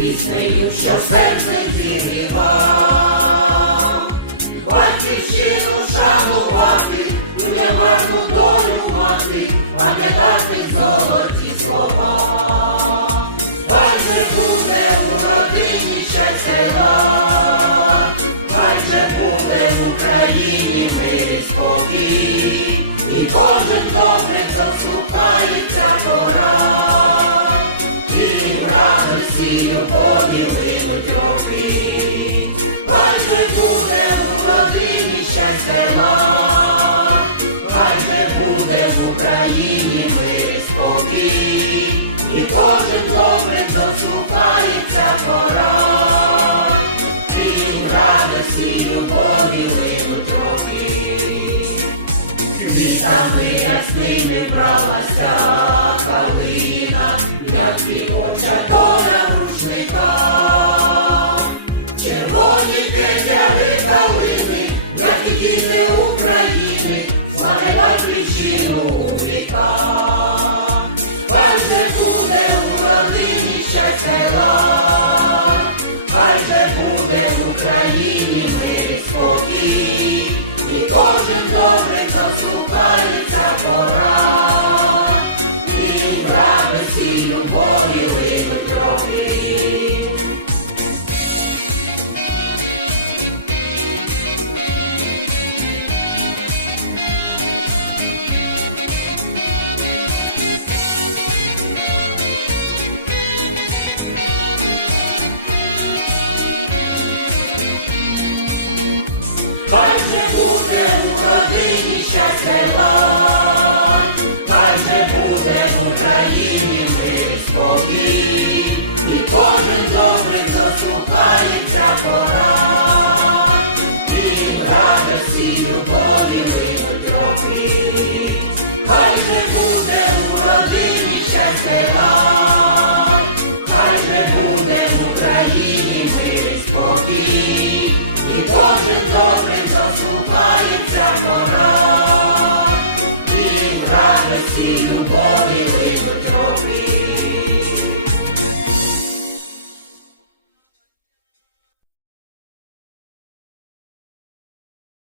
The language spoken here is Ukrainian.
піснею, що серце зігріва. Батьківщину шанувати, неважну долю мати, пам'ятати золоті слова. Хай же буде в родині щастя й лад, хай же буде в Україні мир і спокій, і кожен добре заслухається пора, і в радості любові линуть роки. Хай же буде в родині щастя й лад, хай же буде в Україні мир і спокій, і кожен добре дослухається пора, і в радості любові линуть роки. Квітами ясними бралася калина, як співоча доля рушника. Червоні кедяри калини, як і діти України, славила причину у віках. Хай же буде у родині щастя й лад, хай же буде в Україні мир і спокій, і кожен добре заслухається пора, і в радості любові линуть роки. Хай же буде в родині щастя й лад, хай же буде в Україні мир і спокій, і кожен добре заслухається пора, і в радості любові линуть роки. Хай же буде в родині щастя й лад, хай же буде в Україні мир і спокій, і кожен добрим заслухається пора, і в радості любові линуть роки.